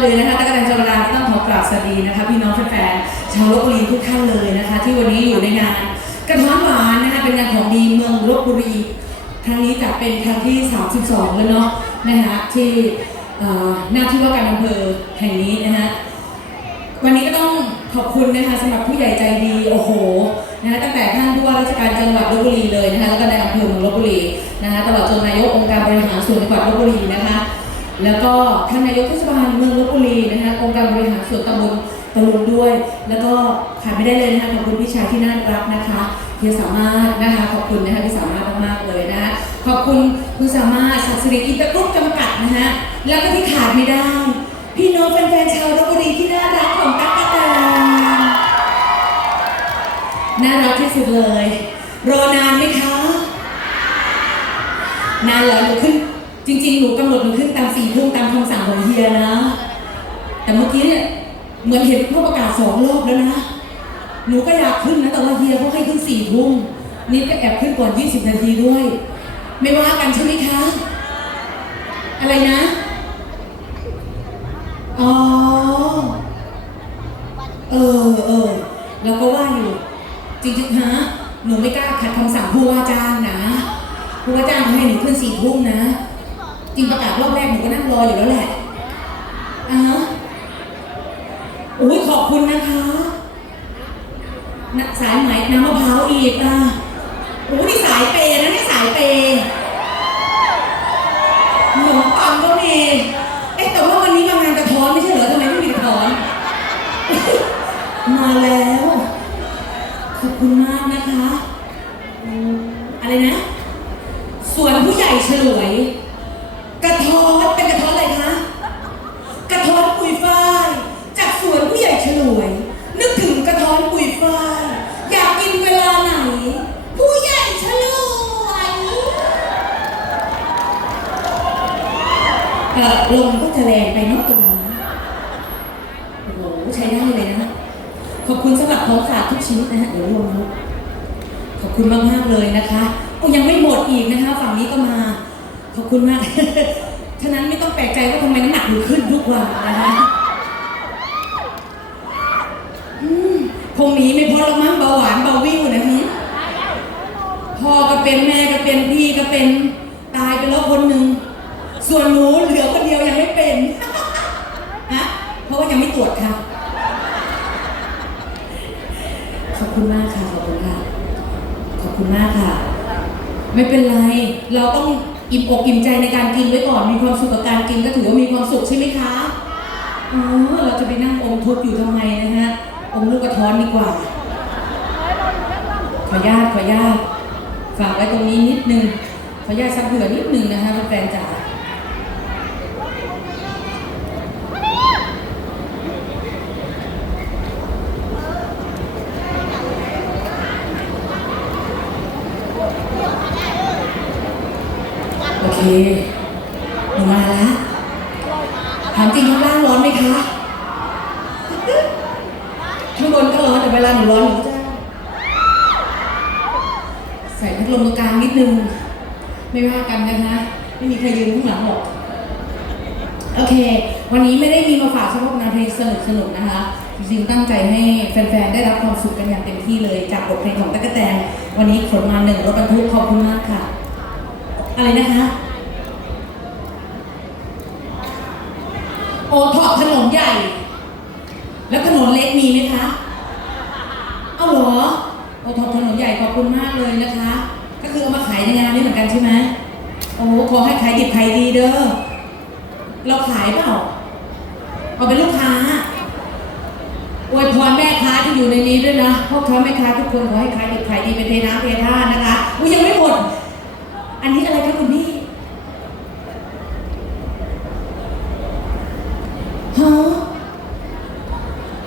เลยนะคะตะกกะแตนชลดาต้องขอกราบสวัสดีนะคะพี่น้องแฟนๆชาวลบบุรีทุกท่านเลยนะคะ ที่วันนี้อยู่ในงานกระท้อนหวานนะคะเป็นงานของดีเมืองลบบุรีครั้งนี้จะเป็นครั้งที่ 32 แล้วเนาะนะคะที่หน้าที่ว่าการอำเภอแห่งนี้นะคะวันนี้ก็ต้องขอบคุณนะคะสำหรับผู้ใหญ่ใจดีโอ้โหนะคะตั้งแต่ท่านผู้ว่าราชการจังหวัดลบบุรีเลยนะคะแล้วก็ในอำเภอเมืองลบบุรีนะคะตลอดจนนายกองค์การบริหารส่วนจังหวัดลบบุรีนะคะ แล้วก็ท่านนายกเทศบาลเมืองลบบุรีนะคะองค์การบริหารส่วนตำบลตะลุงด้วย แล้วก็ขาดไม่ได้เลยนะคะขอบคุณพี่ชายที่น่ารักนะคะเฮียสามารถนะคะขอบคุณนะคะพี่สามารถมากๆเลยนะคะขอบคุณคุณสามารถศักดิ์สิริอินตอร์กรุ๊ปจำกัดนะคะแล้วก็ที่ขาดไม่ได้ พี่น้องแฟนๆชาวลบบุรีที่น่ารักของตั๊กกะแตนน่ารักที่สุดเลย รอนานไหมคะนานแล้วหนูขึ้น จริงๆ หนูกำหนดหนูขึ้นตามสี่ทุ่มตามคำสั่งของเฮียนะ แต่เมื่อกี้เนี่ยเหมือนเห็นผู้ประกาศสองรอบแล้วนะ หนูก็อยากขึ้นนะ แต่ว่าเฮียเขาให้ขึ้นสี่ทุ่มนี่ก็แอบขึ้นก่อน20 นาทีด้วย ไม่ว่ากันใช่ไหมคะ อะไรนะ อ๋อ เออเออเราก็ว่าอยู่ จริงๆฮะหนูไม่กล้าขัดคำสั่งผู้ว่าจ้างนะ ผู้ว่าจ้างเขาให้หนูขึ้นสี่ทุ่มนะ ริงประกาศรอบแรกหนูก็นั่งรออยู่แล้วแหละอ่าฮะอุ้ยขอบคุณนะคะนะสายไหมน้ำมะพร้าวอีกอะโอ้นี่สายเปย์นะนี่สายเปย์ขนมปังก็มี เอ๊ะแต่ว่าวันนี้มางานกระท้อนไม่ใช่เหรอทำไมไม่มีกระท้อน มาแล้ว ขอบคุณมากนะคะ อะไรนะ สวนผู้ใหญ่เฉลวย ท้อนเป็นกระท้อนอะไรคะ กระท้อนปุยฝ้าย จากสวนผู้ใหญ่ฉลวย นึกถึงกระท้อนปุยฝ้าย อยากกินเวลาไหน ผู้ใหญ่ฉลวยเออลมก็จะแรงไปเนอกตรงนี้โอ้โหใช้ได้เลยนะ ขอบคุณสำหรับของฝากทุกชิ้นนะฮะเดี๋ยวลงนะขอบคุณมากมากๆเลยนะคะโอ้ยังไม่หมดอีกนะคะ ฝั่งนี้ก็มา ขอบคุณมาก ลกใจว่าทำไมน้ำหนักหนูขึ้นทุกวันนะคะอืมคงหนีไม่พ้นหรอกมั้งเบาหวานเบาวิวนะฮะพ่อก็เป็นแม่ก็เป็นพี่ก็เป็นตายไปแล้วคนหนึ่ง ส่วนหนูเหลือคนเดียวยังไม่เป็นฮะเพราะว่ายังไม่ตรวจค่ะ ขอบคุณมากค่ะ ขอบคุณค่ะ ขอบคุณมากค่ะ ไม่เป็นไร เราต้อง อิ่มอกอิ่มใจในการกินไว้ก่อนมีความสุขกับการกินก็ถือว่ามีความสุขใช่ไหมคะอ๋อเราจะไปนั่งอมทุกข์อยู่ทำไมนะฮะอมลูกกระท้อนดีกว่า ขอญาตขอญาตฝากไว้ตรงนี้นิดนึงขอญาตซับเผื่อนิดนึงนะคะแฟนจ๋า โอเคหนูมาแล้ว ถามจริงข้างล่างร้อนไหมคะ ข้างบนก็ร้อนแต่เวลาหนูร้อนหนูก็จะใส่พัดลมตรงกลางนิดนึง ไม่ว่ากันนะคะไม่มีใครยืนข้างหลังหรอกโอเค วันนี้ไม่ได้มีมาฝากเฉพาะงานเพลงสนุกสนุกนะคะ จริงๆตั้งใจให้แฟนๆ ได้รับความสุขกันอย่างเต็มที่เลย จากบทเพลงของตั๊กแตนวันนี้ขนมาหนึ่งรถบรรทุกขอบคุณมากค่ะ อะไรนะคะ โอท็อปถนนใหญ่ แล้วถนนเล็กมีไหมคะ เอาเหรอ โอท็อปถนนใหญ่ขอบคุณมากเลยนะคะ ก็คือเอามาขายในงานนี้เหมือนกันใช่ไหมโอ้โหขอให้ขายดิบขายดีเด้อ เราขายเปล่า เอาเป็นลูกค้าอวยพรแม่ค้าที่อยู่ในนี้ด้วยนะพ่อค้าแม่ค้าทุกคนขอให้ขายดิบขายดีเป็นเทน้ำเทท่านะคะอุ้ยยังไม่หมด อันนี้อะไรคะคุณพี่ฮะ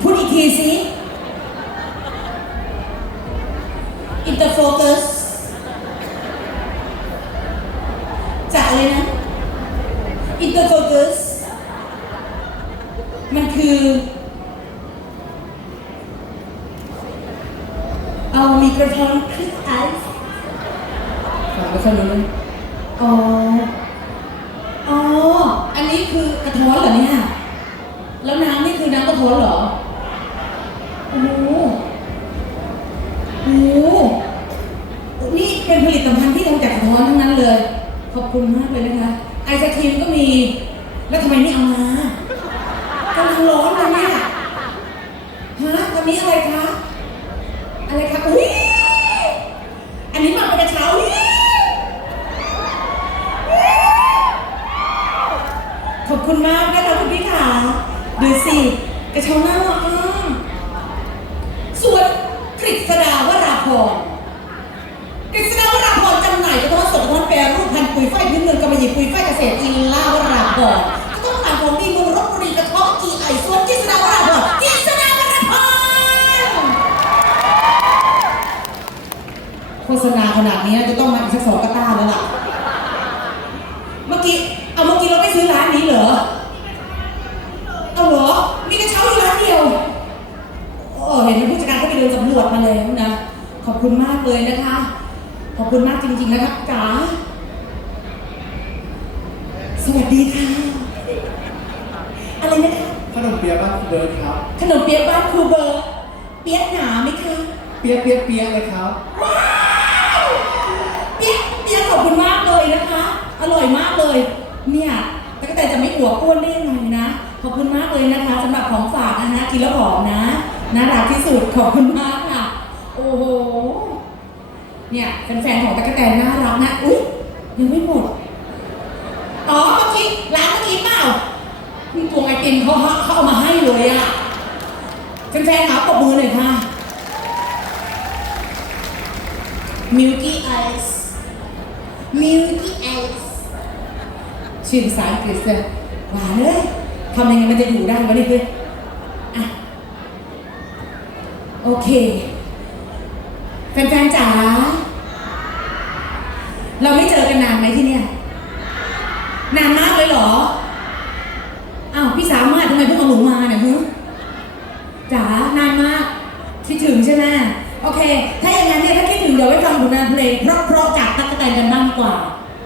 พูดอีกทีสิอินเตอร์โฟกัสจากอะไรนะ อินเตอร์โฟกัสมันคือ เอามีกระทอนคริสไอซ์ฟังไม่ค่อยรู้เรื่องอ๋อ อ๋อ อันนี้คือกระท้อนเหรอเนี่ย แล้วน้ำนี่คือน้ำกระท้อนเหรอ โอ้โหโอ้โหนี่เป็นผลิตภัณฑ์ที่ทำจากกระท้อนทั้งนั้นเลย ขอบคุณมากเลยนะคะ ไอศครีมก็มี แล้วทำไมไม่เอามากำลังร้อนเลยเนี่ยฮะตอนนี้อะไรคะ อะไรคะ อุ้ย อันนี้หมักเป็นกระเช้าขอบคุณมากนะคะคุณพี่ขาดูสิกระเช้าน่ารักมากส่วนกฤษดาวราพรกฤษดาวราพรจำหน่ายกระท้อนสดกระท้อนแปรรูปพันธุ์ปุ๋ยฝ้ายพื้นเมืองกำมะหยี่ปุ๋ยฝ้ายเกษตรอินล่าวราพร โฆษณาขนาดนี้จะต้องมาอีกสักสองกระต้าแล้วล่ะ เมื่อกี้ เอาเมื่อกี้เราไปซื้อร้านนี้เหรอ เอาเหรอ มีกระเช้าอยู่ร้านเดียวเออเห็นผู้จัดการเขาไปเดินสำรวจมาแล้วนะ ขอบคุณมากเลยนะคะ ขอบคุณมากจริง ๆ นะครับจ๋า สวัสดีค่ะ อะไรนะคะ ขนมเปี๊ยะบ้านคุณเบิร์ดครับ ขนมเปี๊ยะบ้านครูเบิร์ตเปี๊ยะหนาไหมคะ เปี๊ยะเปี๊ยะเปี๊ยะเลยครับว้าวเปี๊ยกเปี๊ยกขอบคุณมากเลยนะคะ อ ร่อยมากเลย เนี่ยแต่ก็แต่จะไม่อวบอ้วนได้ยังไงนะ ขอบคุณมากเลยนะคะสำหรับของฝากนะคะกินแล้วหอมนะน่ารักที่สุดขอบคุณมากค่ะ โอ้โห เนี่ยแฟนๆของตะกแตนน่ารักนะอุ๊ยยังไม่หมด อ๋อเมื่อกี้ร้านเมื่อกี้เปล่าคุณพวงไอติมเขาเขาเอามาให้เลยอะแฟนๆครับปรบมือหน่อยค่ะ Milky Ice Milky Ice ชื่อภาษาอังกฤษเลยหวานเลยทำยังไงมันจะอยู่ได้วะนี่เพื่อนอะโอเคแฟนๆจ๋าเราไม่เจอกันนานไหมที่เนี่ย นานมากเลยเหรออ้าวพี่สามารถทำไมเพิ่งเอาหนูมาเนี่ยฮึจ๋านานมากคิดถึงใช่ไหมโอเค ถ้าอย่างนั้นเนี่ยถ้าคิดถึงเดี๋ยวไปฟังผลงานเพลงเพราะๆจากตั๊กแตนกันบ้างกว่า